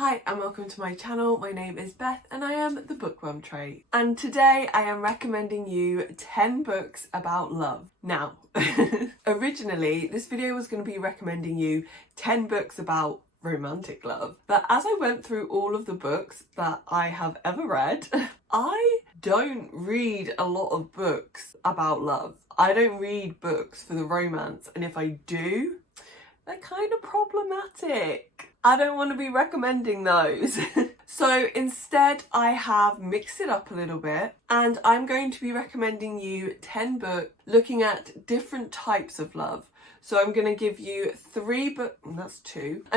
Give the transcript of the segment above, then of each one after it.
Hi and welcome to my channel. My name is Beth and I am the Bookworm Trait. And today I am recommending you 10 books about love. Now, originally this video was going to be recommending you 10 books about romantic love. But as I went through all of the books that I have ever read, I don't read a lot of books about love. I don't read books for the romance, and if I do, they're kind of problematic. I don't want to be recommending those. So instead I have mixed it up a little bit and I'm going to be recommending you 10 books looking at different types of love. So I'm going to give you I'm going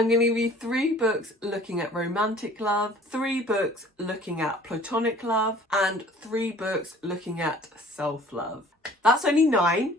to give you 3 books looking at romantic love, 3 books looking at platonic love, and 3 books looking at self-love. That's only 9,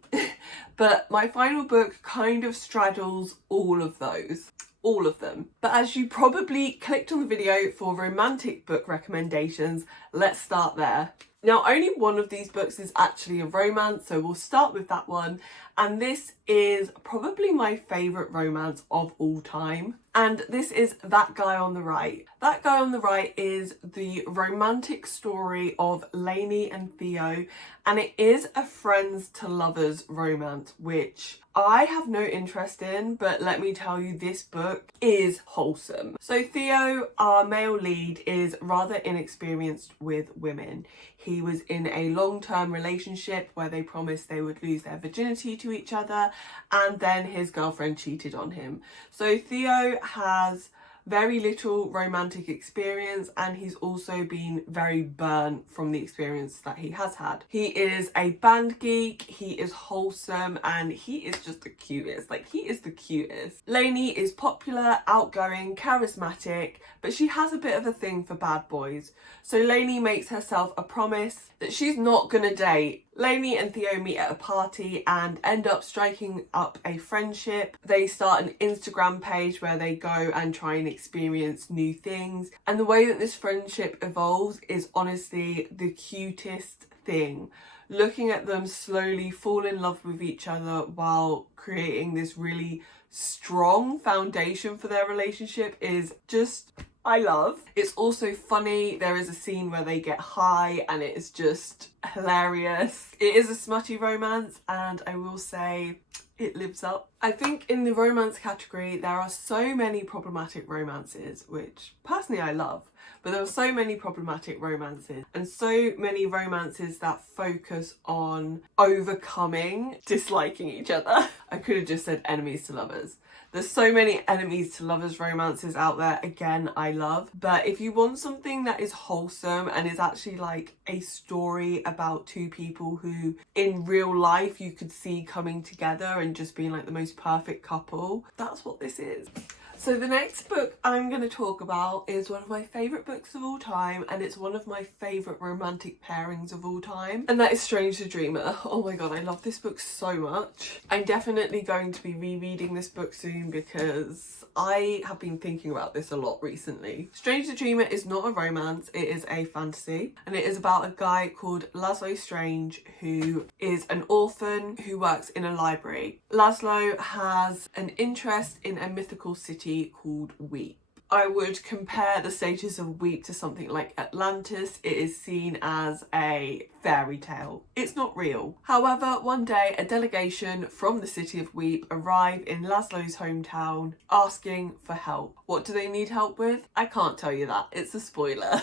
but my final book kind of straddles all of those. All of them. But as you probably clicked on the video for romantic book recommendations, let's start there. Now, only one of these books is actually a romance, so we'll start with that one. And this is probably my favourite romance of all time. And this is That Guy on the Right. That Guy on the Right is the romantic story of Lainey and Theo, and it is a friends to lovers romance, which I have no interest in, but let me tell you, this book is wholesome. So Theo, our male lead, is rather inexperienced with women. He was in a long-term relationship where they promised they would lose their virginity to each other, and then his girlfriend cheated on him. So Theo has very little romantic experience, and he's also been very burnt from the experience that he has had. He is a band geek, he is wholesome, and he is just the cutest. Like, he is the cutest. Lainey is popular, outgoing, charismatic, but she has a bit of a thing for bad boys. So Lainey makes herself a promise that she's not gonna date. Lainey and Theo meet at a party and end up striking up a friendship. They start an Instagram page where they go and try and experience new things. And the way that this friendship evolves is honestly the cutest thing. Looking at them slowly fall in love with each other while creating this really strong foundation for their relationship is just, I love. It's also funny. There is a scene where they get high and it is just hilarious. It is a smutty romance, and I will say it lives up. I think in the romance category there are so many problematic romances, which personally I love, but there are so many problematic romances and so many romances that focus on overcoming disliking each other. I could have just said enemies to lovers. There's so many enemies to lovers romances out there, again, I love. But if you want something that is wholesome and is actually like a story about 2 people who in real life you could see coming together and just being like the most perfect couple, that's what this is. So the next book I'm going to talk about is one of my favourite books of all time, and it's one of my favourite romantic pairings of all time, and that is Strange the Dreamer. Oh my god, I love this book so much. I'm definitely going to be rereading this book soon because I have been thinking about this a lot recently. Strange the Dreamer is not a romance, it is a fantasy, and it is about a guy called Laszlo Strange who is an orphan who works in a library. Laszlo has an interest in a mythical city called Weep. I would compare the status of Weep to something like Atlantis. It is seen as a fairy tale. It's not real. However, one day a delegation from the city of Weep arrive in Laszlo's hometown asking for help. What do they need help with? I can't tell you that. It's a spoiler.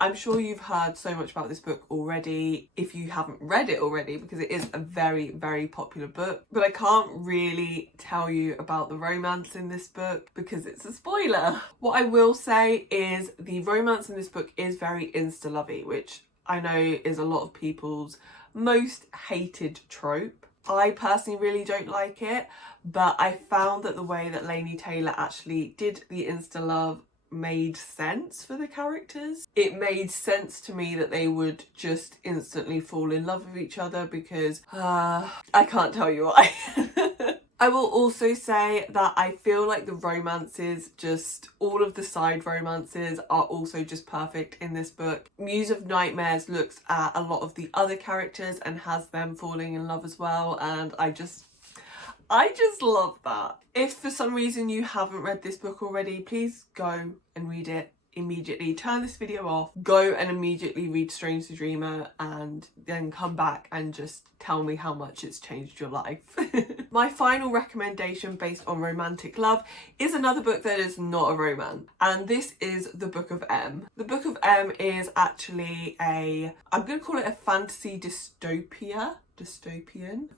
I'm sure you've heard so much about this book already if you haven't read it already, because it is a very, very popular book. But I can't really tell you about the romance in this book because it's a spoiler. What I will say is the romance in this book is very insta-lovey, which I know is a lot of people's most hated trope. I personally really don't like it, but I found that the way that Laini Taylor actually did the insta-love made sense for the characters. It made sense to me that they would just instantly fall in love with each other because I can't tell you why. I will also say that I feel like the romances, just all of the side romances, are also just perfect in this book. Muse of Nightmares looks at a lot of the other characters and has them falling in love as well, and I I just love that. If for some reason you haven't read this book already, please go and read it immediately. Turn this video off, go and immediately read Strange the Dreamer, and then come back and just tell me how much it's changed your life. My final recommendation based on romantic love is another book that is not a romance, and this is The Book of M. The Book of M is actually I'm going to call it a fantasy dystopian.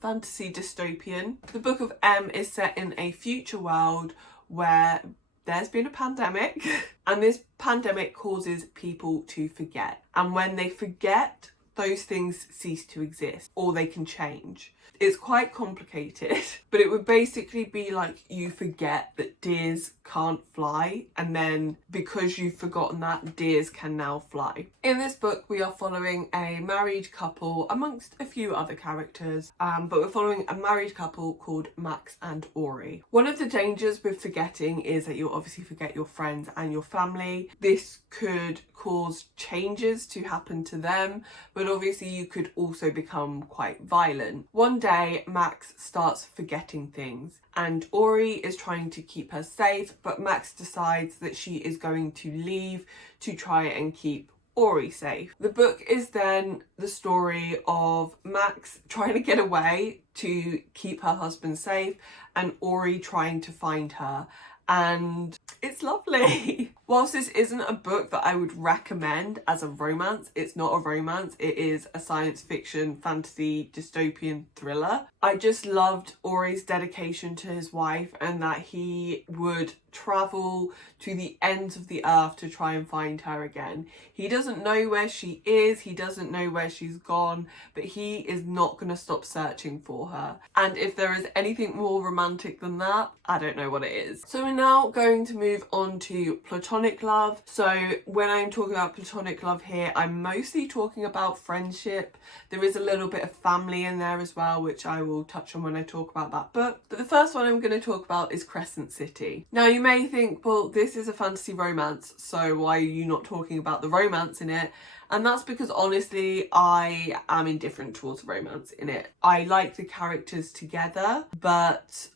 Fantasy dystopian. The Book of M is set in a future world where there's been a pandemic and this pandemic causes people to forget. And when they forget, those things cease to exist or they can change. It's quite complicated, but it would basically be like you forget that deers can't fly, and then because you've forgotten that, deers can now fly. In this book, we are following a married couple amongst a few other characters, but we're following a married couple called Max and Ori. One of the dangers with forgetting is that you'll obviously forget your friends and your family. This could cause changes to happen to them, but obviously you could also become quite violent. One day, Max starts forgetting things and Ori is trying to keep her safe, but Max decides that she is going to leave to try and keep Ori safe. The book is then the story of Max trying to get away to keep her husband safe and Ori trying to find her. And it's lovely. Whilst this isn't a book that I would recommend as a romance, it's not a romance, it is a science fiction, fantasy, dystopian thriller. I just loved Ori's dedication to his wife and that he would travel to the ends of the earth to try and find her again. He doesn't know where she is, he doesn't know where she's gone, but he is not going to stop searching for her. And if there is anything more romantic than that, I don't know what it is. So we're now going to move on to platonic love. So when I'm talking about platonic love here, I'm mostly talking about friendship. There is a little bit of family in there as well, which I will touch on when I talk about that book. But the first one I'm going to talk about is Crescent City. Now you may think, well, this is a fantasy romance, so why are you not talking about the romance in it? And that's because honestly, I am indifferent towards romance in it. I like the characters together, but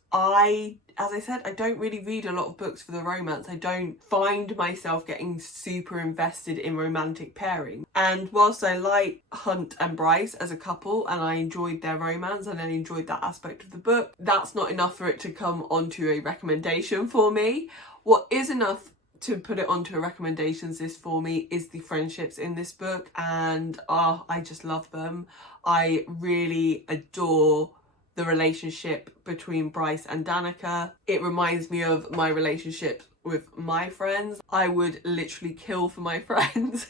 as I said, I don't really read a lot of books for the romance. I don't find myself getting super invested in romantic pairing. And whilst I like Hunt and Bryce as a couple and I enjoyed their romance and I enjoyed that aspect of the book, that's not enough for it to come onto a recommendation for me. What is enough to put it onto a recommendations list for me is the friendships in this book, and I just love them. I really adore the relationship between Bryce and Danica. It reminds me of my relationship with my friends. I would literally kill for my friends.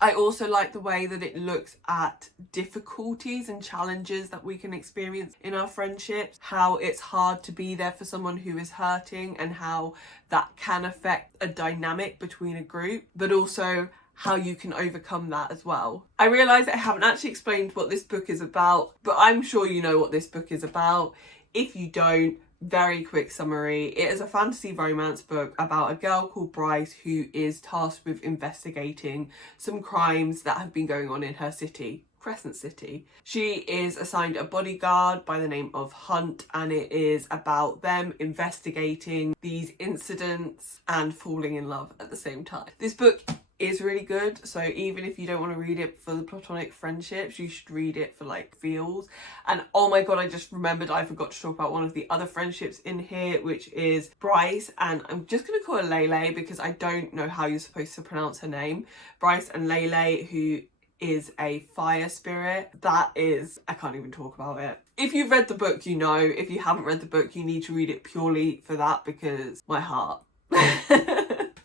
I also like the way that it looks at difficulties and challenges that we can experience in our friendships, how it's hard to be there for someone who is hurting and how that can affect a dynamic between a group, but also how you can overcome that as well. I realise I haven't actually explained what this book is about, but I'm sure you know what this book is about. If you don't, very quick summary. It is a fantasy romance book about a girl called Bryce who is tasked with investigating some crimes that have been going on in her city, Crescent City. She is assigned a bodyguard by the name of Hunt, and it is about them investigating these incidents and falling in love at the same time. This book is really good, so even if you don't want to read it for the platonic friendships, you should read it for like feels. And oh my god, I just remembered I forgot to talk about one of the other friendships in here, which is Bryce, and I'm just going to call her Lele because I don't know how you're supposed to pronounce her name. Bryce and Lele, who is a fire spirit. That is, I can't even talk about it. If you've read the book, you know. If you haven't read the book, you need to read it purely for that, because my heart.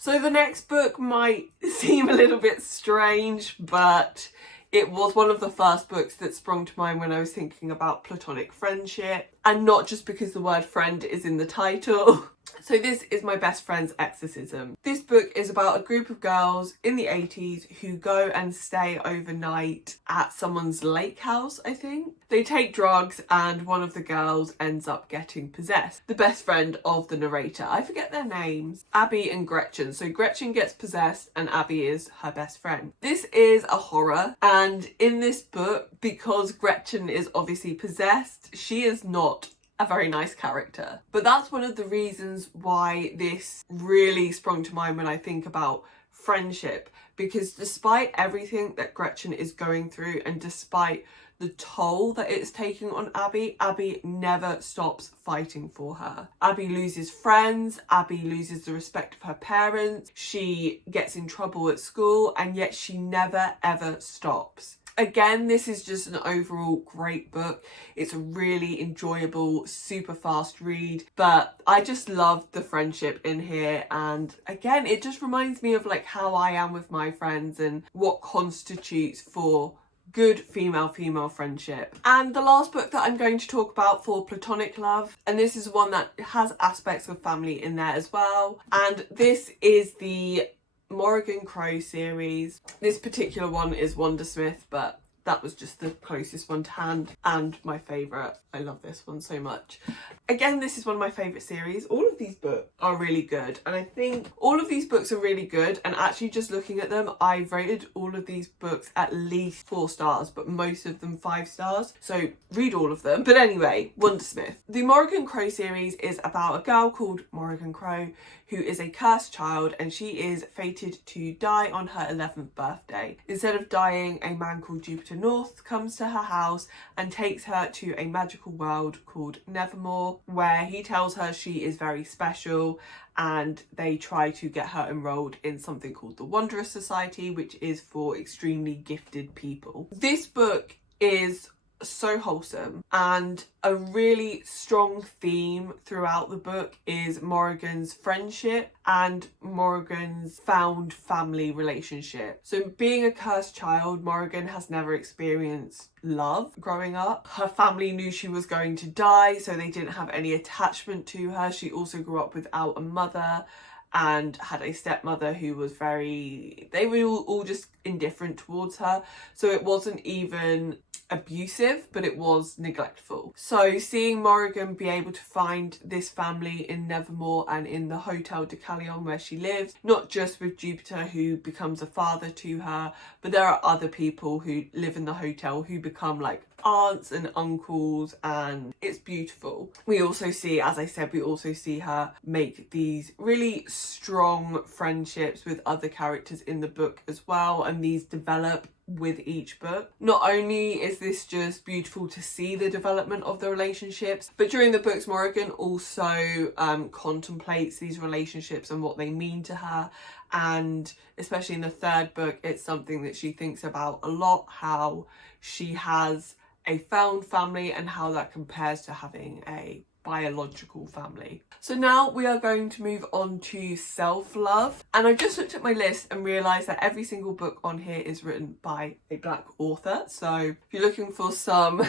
So the next book might seem a little bit strange, but it was one of the first books that sprung to mind when I was thinking about platonic friendship, and not just because the word friend is in the title. So this is My Best Friend's Exorcism. This book is about a group of girls in the 80s who go and stay overnight at someone's lake house, I think. They take drugs and one of the girls ends up getting possessed. The best friend of the narrator, I forget their names, Abby and Gretchen. So Gretchen gets possessed and Abby is her best friend. This is a horror, and in this book, because Gretchen is obviously possessed, she is not a very nice character. But that's one of the reasons why this really sprung to mind when I think about friendship, because despite everything that Gretchen is going through and despite the toll that it's taking on Abby, Abby never stops fighting for her. Abby loses friends, Abby loses the respect of her parents, she gets in trouble at school, and yet she never ever stops. Again, this is just an overall great book. It's a really enjoyable, super fast read, but I just love the friendship in here. And again, it just reminds me of like how I am with my friends and what constitutes for good female-female friendship. And the last book that I'm going to talk about for Platonic Love, and this is one that has aspects of family in there as well, and this is the Morrigan Crow series. This particular one is Wondersmith, but that was just the closest one to hand and my favourite. I love this one so much. Again, this is one of my favourite series. All of these books are really good, and I think all of these books are really good, and actually just looking at them, I've rated all of these books at least 4 stars, but most of them 5 stars, so read all of them. But anyway, Wondersmith. The Morrigan Crow series is about a girl called Morrigan Crow who is a cursed child, and she is fated to die on her 11th birthday. Instead of dying, a man called Jupiter North comes to her house and takes her to a magical world called Nevermore, where he tells her she is very special, and they try to get her enrolled in something called the Wanderers Society, which is for extremely gifted people. This book is so wholesome, and a really strong theme throughout the book is Morrigan's friendship and Morrigan's found family relationship. So being a cursed child, Morrigan has never experienced love growing up. Her family knew she was going to die, so they didn't have any attachment to her. She also grew up without a mother and had a stepmother who was they were all just indifferent towards her. So it wasn't even abusive, but it was neglectful. So seeing Morrigan be able to find this family in Nevermore and in the Hotel de Callion where she lives, not just with Jupiter who becomes a father to her, but there are other people who live in the hotel who become like aunts and uncles, and it's beautiful. We also see, as I said, we also see her make these really strong friendships with other characters in the book as well, and these develop with each book. Not only is this just beautiful to see the development of the relationships, but during the books Morrigan also contemplates these relationships and what they mean to her, and especially in the 3rd book it's something that she thinks about a lot, how she has a found family and how that compares to having a biological family. So now we are going to move on to self-love, and I just looked at my list and realised that every single book on here is written by a black author. So if you're looking for some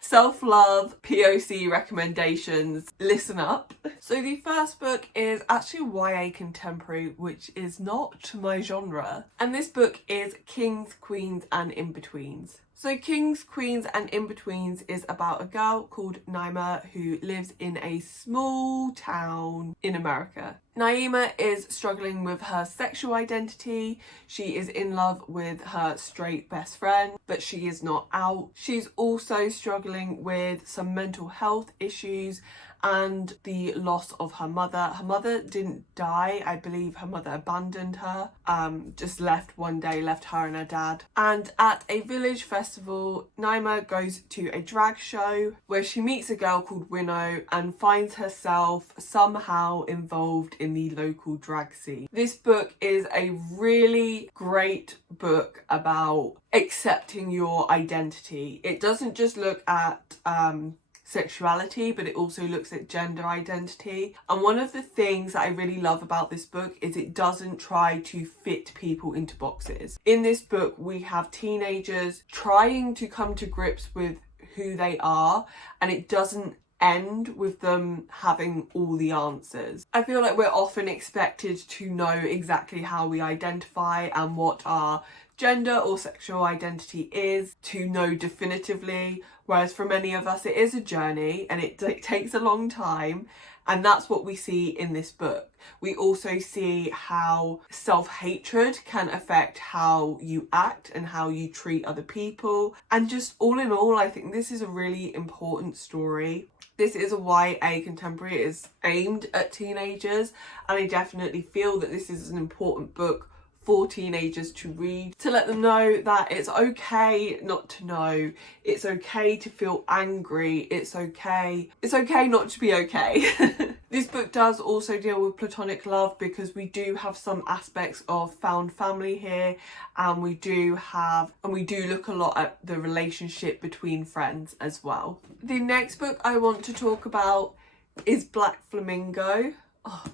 self-love POC recommendations, listen up. So the first book is actually YA contemporary, which is not my genre, and this book is Kings, Queens and In-Betweens. So Kings, Queens and In-Betweens is about a girl called Naima who lives in a small town in America. Naima is struggling with her sexual identity. She is in love with her straight best friend, but she is not out. She's also struggling with some mental health issues and the loss of her mother. Her mother didn't die. I believe her mother abandoned her, just left one day, left her and her dad. And at a village festival, Naima goes to a drag show where she meets a girl called Winnow and finds herself somehow involved in the local drag scene. This book is a really great book about accepting your identity. It doesn't just look at sexuality, but it also looks at gender identity. And one of the things that I really love about this book is it doesn't try to fit people into boxes. In this book, we have teenagers trying to come to grips with who they are, and it doesn't end with them having all the answers. I feel like we're often expected to know exactly how we identify and what our gender or sexual identity is, to know definitively, whereas for many of us it is a journey and it takes a long time, and that's what we see in this book. We also see how self-hatred can affect how you act and how you treat other people, and just all in all I think this is a really important story This is a YA contemporary. It is aimed at teenagers, and I definitely feel that this is an important book for teenagers to read, to let them know that it's okay not to know, it's okay to feel angry, it's okay not to be okay. This book does also deal with platonic love, because we do have some aspects of found family here, and we do look a lot at the relationship between friends as well. The next book I want to talk about is Black Flamingo. Oh,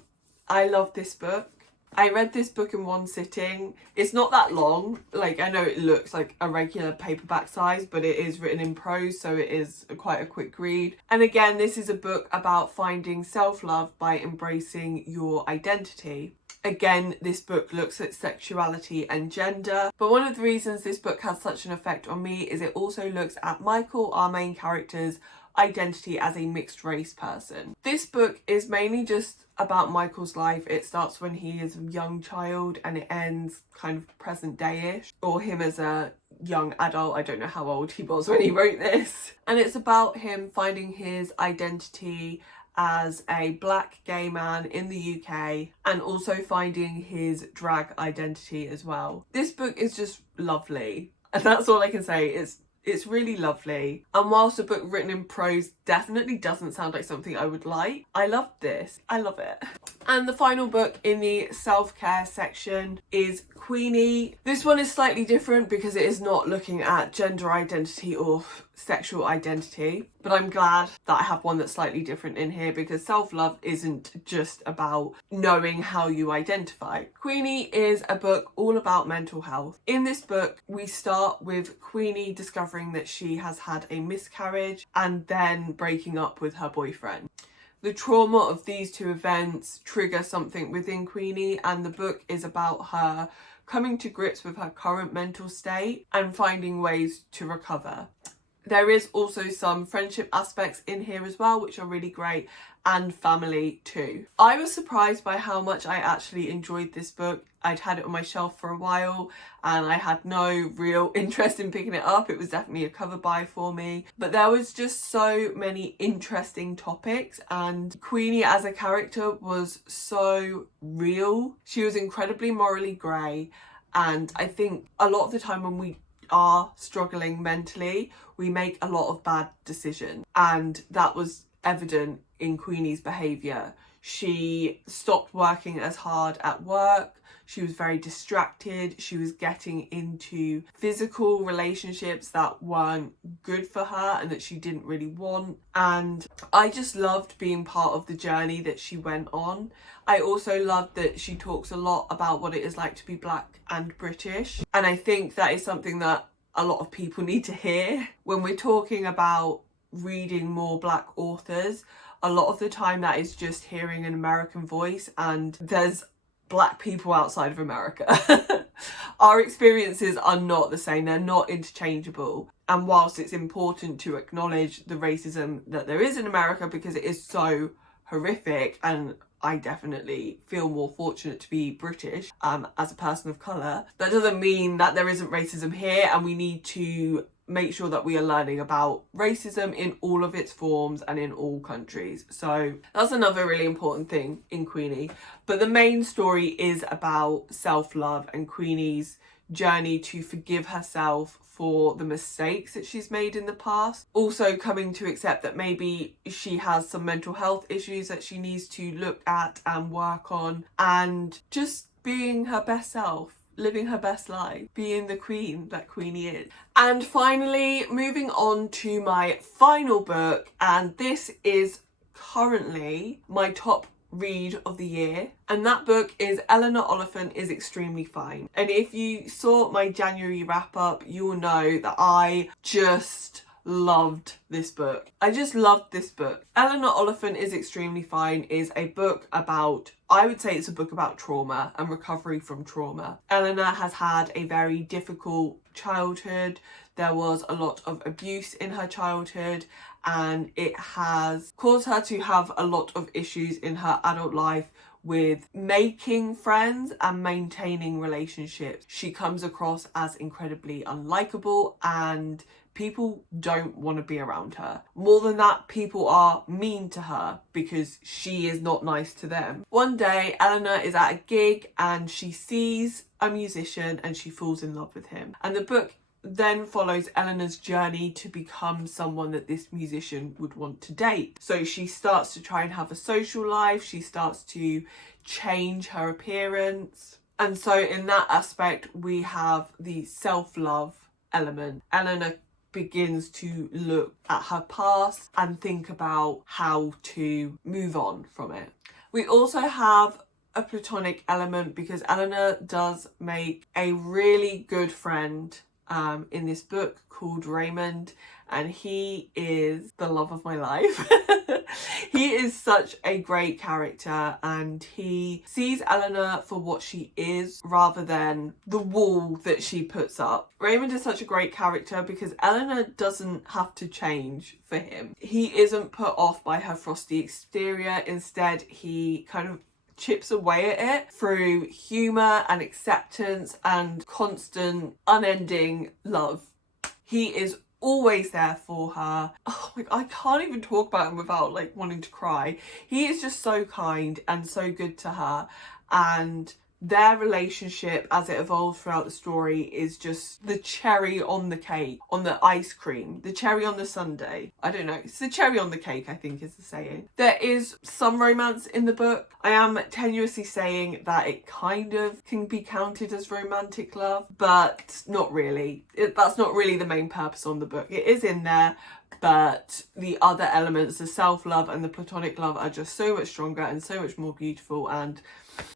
I love this book. I read this book in one sitting. It's not that long. Like, I know it looks like a regular paperback size, but it is written in prose, so it is quite a quick read. And again, this is a book about finding self-love by embracing your identity. Again, this book looks at sexuality and gender, but one of the reasons this book has such an effect on me is it also looks at Michael, our main character's identity as a mixed race person. This book is mainly just about Michael's life. It starts when he is a young child and it ends kind of present day-ish, or him as a young adult. I don't know how old he was when he wrote this. And it's about him finding his identity as a black gay man in the UK, and also finding his drag identity as well. This book is just lovely, and that's all I can say. It's really lovely, and whilst a book written in prose definitely doesn't sound like something I would like, I love this. I love it. And the final book in the self-care section is Queenie. This one is slightly different because it is not looking at gender identity or sexual identity, but I'm glad that I have one that's slightly different in here, because self-love isn't just about knowing how you identify. Queenie is a book all about mental health. In this book, we start with Queenie discovering that she has had a miscarriage and then breaking up with her boyfriend. The trauma of these two events trigger something within Queenie, and the book is about her coming to grips with her current mental state and finding ways to recover. There is also some friendship aspects in here as well, which are really great, and family too. I was surprised by how much I actually enjoyed this book. I'd had it on my shelf for a while and I had no real interest in picking it up. It was definitely a cover buy for me, but there was just so many interesting topics, and Queenie as a character was so real. She was incredibly morally grey, and I think a lot of the time when we are struggling mentally, we make a lot of bad decisions, and that was evident in Queenie's behaviour. She stopped working as hard at work. She was very distracted. She was getting into physical relationships that weren't good for her and that she didn't really want. And I just loved being part of the journey that she went on. I also loved that she talks a lot about what it is like to be black and British. And I think that is something that a lot of people need to hear. When we're talking about reading more black authors, a lot of the time that is just hearing an American voice, and there's black people outside of America. Our experiences are not the same, they're not interchangeable. And whilst it's important to acknowledge the racism that there is in America, because it is so horrific, and I definitely feel more fortunate to be British as a person of colour, that doesn't mean that there isn't racism here, and we need to make sure that we are learning about racism in all of its forms and in all countries. So that's another really important thing in Queenie. But the main story is about self-love and Queenie's journey to forgive herself for the mistakes that she's made in the past. Also coming to accept that maybe she has some mental health issues that she needs to look at and work on, and just being her best self, living her best life, being the queen that Queenie is. And finally, moving on to my final book, and this is currently my top read of the year, and that book is Eleanor Oliphant is Extremely Fine. And if you saw my January wrap up, you will know that I just loved this book. I just loved this book. Eleanor Oliphant is Extremely Fine is a book about, I would say it's a book about trauma and recovery from trauma. Eleanor has had a very difficult childhood. There was a lot of abuse in her childhood, and it has caused her to have a lot of issues in her adult life with making friends and maintaining relationships. She comes across as incredibly unlikable and people don't want to be around her. More than that, people are mean to her because she is not nice to them. One day, Eleanor is at a gig and she sees a musician and she falls in love with him. And the book then follows Eleanor's journey to become someone that this musician would want to date. So she starts to try and have a social life. She starts to change her appearance. And so in that aspect, we have the self-love element. Eleanor begins to look at her past and think about how to move on from it. We also have a platonic element because Eleanor does make a really good friend in this book called Raymond, and he is the love of my life. He is such a great character and he sees Eleanor for what she is rather than the wall that she puts up. Raymond is such a great character because Eleanor doesn't have to change for him. He isn't put off by her frosty exterior. Instead, he kind of chips away at it through humour and acceptance and constant, unending love. He is always there for her. Oh my God, I can't even talk about him without like wanting to cry. He is just so kind and so good to her, and their relationship as it evolves throughout the story is just the cherry on the cake, on the ice cream, the cherry on the sundae. I don't know, it's the cherry on the cake, I think is the saying. There is some romance in the book. I am tenuously saying that it kind of can be counted as romantic love, but not really. That's not really the main purpose on the book. It is in there, but the other elements, the self-love and the platonic love, are just so much stronger and so much more beautiful and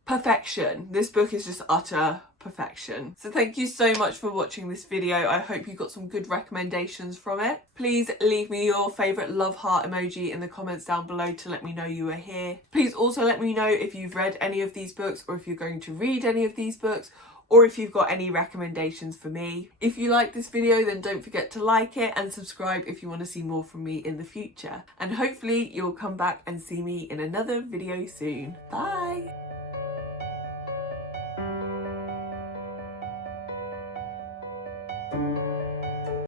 perfection. This book is just utter perfection. So thank you so much for watching this video. I hope you got some good recommendations from it. Please leave me your favourite love heart emoji in the comments down below to let me know you are here. Please also let me know if you've read any of these books or if you're going to read any of these books, or if you've got any recommendations for me. If you like this video, then don't forget to like it and subscribe if you want to see more from me in the future. And hopefully you'll come back and see me in another video soon. Bye!